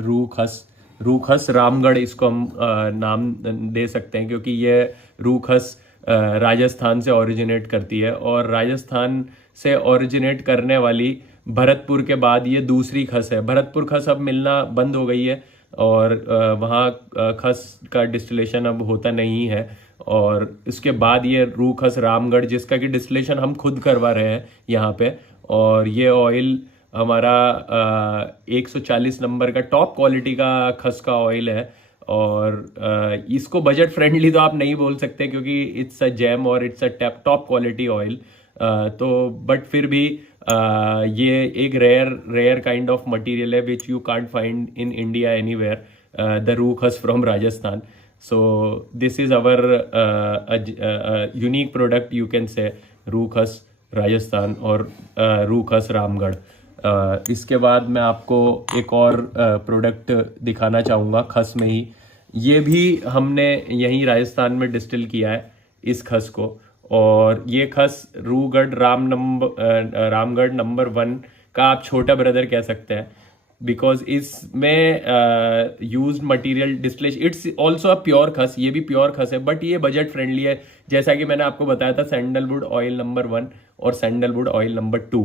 रू खस, रू खस रामगढ़ इसको हम नाम दे सकते हैं, क्योंकि ये रू खस राजस्थान से ओरिजिनेट करती है, और राजस्थान से ओरिजिनेट करने वाली भरतपुर के बाद ये दूसरी खस है। भरतपुर खस अब मिलना बंद हो गई है, और वहाँ खस का डिस्टिलेशन अब होता नहीं है। और इसके बाद ये रू खस रामगढ़, जिसका कि डिस्टिलेशन हम खुद करवा रहे हैं यहाँ पे। और ये ऑयल हमारा 140 नंबर का टॉप क्वालिटी का खस का ऑयल है। और इसको बजट फ्रेंडली तो आप नहीं बोल सकते, क्योंकि इट्स अ जेम और it's a top quality oil. तो बट फिर भी ये एक रेयर काइंड ऑफ मटेरियल है which you can't find in India anywhere, the रू खस from Rajasthan. So this is our unique product, you can say, रू खस राजस्थान और रू खस रामगढ़। इसके बाद मैं आपको एक और प्रोडक्ट दिखाना चाहूँगा खस में ही। ये भी हमने यहीं राजस्थान में डिस्टिल किया है इस खस को, और ये खस रूगढ़ रामगढ़ नंबर 1 का आप छोटा ब्रदर कह सकते हैं, बिकॉज इसमें used material distillation, it's also a pure खस, ये भी प्योर खस है, बट ये बजट फ्रेंडली है। जैसा कि मैंने आपको बताया था, सैंडलवुड ऑयल नंबर 1 और सैंडलवुड ऑयल नंबर 2।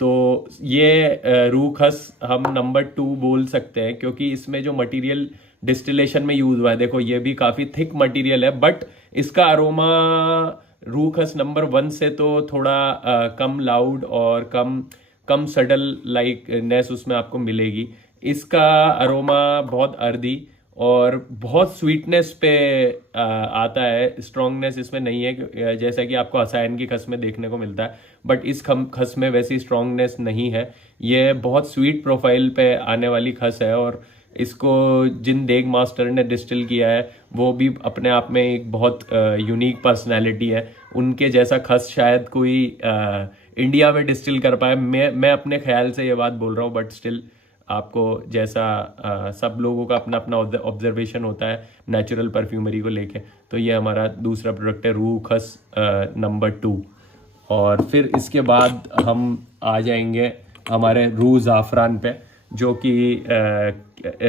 तो ये रू खस हम नंबर 2 बोल सकते हैं, क्योंकि इसमें जो मटेरियल डिस्टिलेशन में यूज हुआ है, देखो ये भी काफ़ी थिक मटेरियल है, बट इसका अरोमा रू खस नंबर 1 से तो थोड़ा कम लाउड और कम सडल लाइकनेस उसमें आपको मिलेगी। इसका अरोमा बहुत अर्दी और बहुत स्वीटनेस पे आता है, स्ट्रॉन्गनेस इसमें नहीं है, जैसा कि आपको हसायन की खस में देखने को मिलता है, बट इस खस में वैसी स्ट्रॉन्गनेस नहीं है। ये बहुत स्वीट प्रोफाइल पे आने वाली खस है, और इसको जिन देग मास्टर ने डिस्टिल किया है वो भी अपने आप में एक बहुत यूनिक पर्सनैलिटी है। उनके जैसा खस शायद कोई इंडिया में डिस्टिल कर पाए, मैं अपने ख्याल से ये बात बोल रहा हूँ, बट स्टिल आपको जैसा सब लोगों का अपना अपना ऑब्जर्वेशन होता है नेचुरल परफ्यूमरी को लेके। तो ये हमारा दूसरा प्रोडक्ट है रू खस नंबर 2। और फिर इसके बाद हम आ जाएंगे हमारे रू ज़ाफ़रान पे, जो कि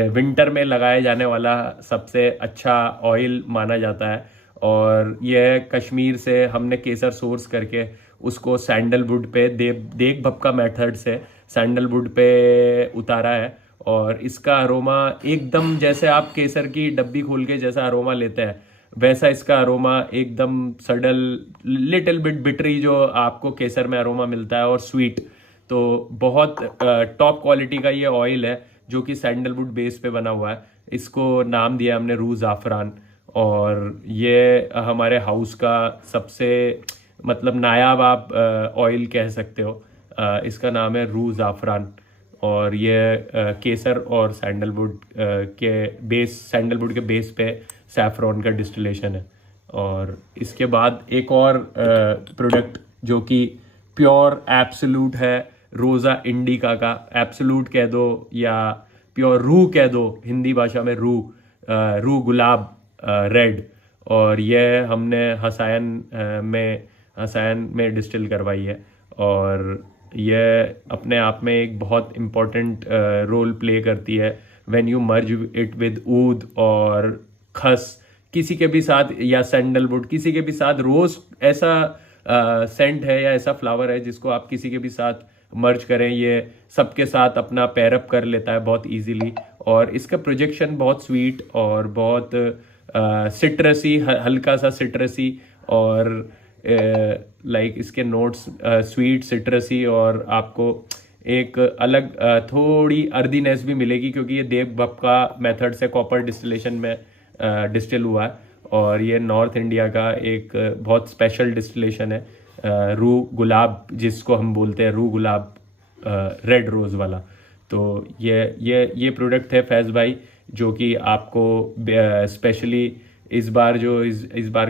विंटर में लगाया जाने वाला सबसे अच्छा ऑयल माना जाता है। और यह कश्मीर से हमने केसर सोर्स करके उसको सैंडलवुड पे देग भपका मेथड से सैंडलवुड पे उतारा है। और इसका अरोमा एकदम जैसे आप केसर की डब्बी खोल के जैसा अरोमा लेते हैं, वैसा इसका अरोमा एकदम सडल, लिटिल बिट बिटरी जो आपको केसर में अरोमा मिलता है, और स्वीट। तो बहुत टॉप क्वालिटी का ये ऑयल है, जो कि सैंडलवुड बेस पे बना हुआ है। इसको नाम दिया हमने रू ज़ाफ़रान, और ये हमारे हाउस का सबसे मतलब नायाब आप ऑयल कह सकते हो। इसका नाम है रू ज़ाफ़रान, और ये केसर और सैंडलवुड सैंडलवुड के बेस पे सैफरॉन का डिस्टिलेशन है। और इसके बाद एक और प्रोडक्ट जो कि प्योर एब्सोल्यूट है, रोज़ा इंडिका का, एब्सोल्यूट कह दो या प्योर रू कह दो, हिंदी भाषा में रू गुलाब रेड। और यह हमने हसायन में डिस्टिल करवाई है, और यह अपने आप में एक बहुत इम्पोर्टेंट रोल प्ले करती है when you merge it with ऊद और खस किसी के भी साथ, या सैंडलवुड किसी के भी साथ। रोज़ ऐसा सेंट है या ऐसा फ्लावर है जिसको आप किसी के भी साथ मर्ज करें, ये सबके साथ अपना पैरअप कर लेता है बहुत इजीली। और इसका प्रोजेक्शन बहुत स्वीट और बहुत सिट्रसी, हल्का सा सिट्रसी, और लाइक इसके नोट्स स्वीट सिट्रसी, और आपको एक अलग थोड़ी अर्दीनेस भी मिलेगी, क्योंकि ये देव भपका मेथड से कॉपर डिस्टिलेशन में डिस्टिल हुआ है। और ये नॉर्थ इंडिया का एक बहुत स्पेशल डिस्टिलेशन है, रू गुलाब जिसको हम बोलते हैं, रू गुलाब रेड रोज़ वाला। तो ये प्रोडक्ट है फैज़ भाई, जो कि आपको स्पेशली इस बार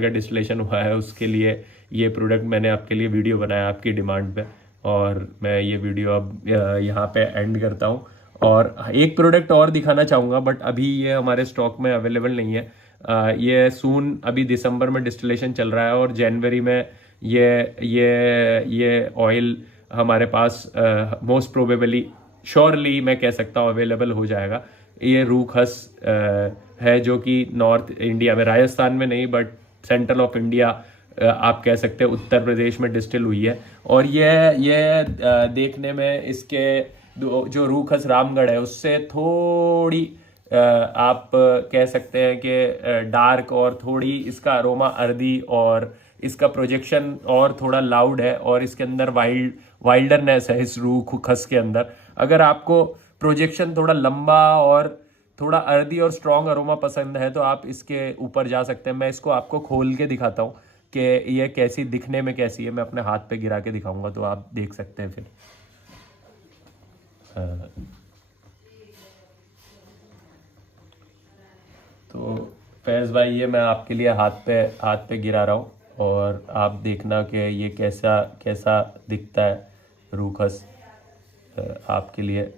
का डिस्टिलेशन हुआ है उसके लिए ये प्रोडक्ट मैंने आपके लिए वीडियो बनाया आपकी डिमांड पे। और मैं ये वीडियो अब यहाँ पे एंड करता हूँ। और एक प्रोडक्ट और दिखाना चाहूँगा, बट अभी ये हमारे स्टॉक में अवेलेबल नहीं है। ये सून, अभी दिसंबर में डिस्टिलेशन चल रहा है, और जनवरी में ये ऑयल हमारे पास मोस्ट प्रोबेबली, श्योरली मैं कह सकता हूँ अवेलेबल हो जाएगा। ये रूखस है जो कि नॉर्थ इंडिया में, राजस्थान में नहीं बट सेंट्रल ऑफ इंडिया आप कह सकते हैं, उत्तर प्रदेश में डिस्टिल हुई है। और ये देखने में इसके जो रूखस रामगढ़ है उससे थोड़ी आप कह सकते हैं कि डार्क और थोड़ी इसका अरोमा अर्दी और इसका प्रोजेक्शन और थोड़ा लाउड है और इसके अंदर वाइल्डरनेस है इस रूख खस के अंदर। अगर आपको प्रोजेक्शन थोड़ा लंबा और थोड़ा अर्दी और स्ट्रॉन्ग अरोमा पसंद है तो आप इसके ऊपर जा सकते हैं। मैं इसको आपको खोल के दिखाता हूँ कि ये कैसी दिखने में कैसी है। मैं अपने हाथ पे गिरा के दिखाऊंगा तो आप देख सकते हैं फिर। तो फैज़ भाई ये मैं आपके लिए हाथ पे गिरा रहा हूँ और आप देखना कि ये कैसा कैसा दिखता है रूखस आपके लिए।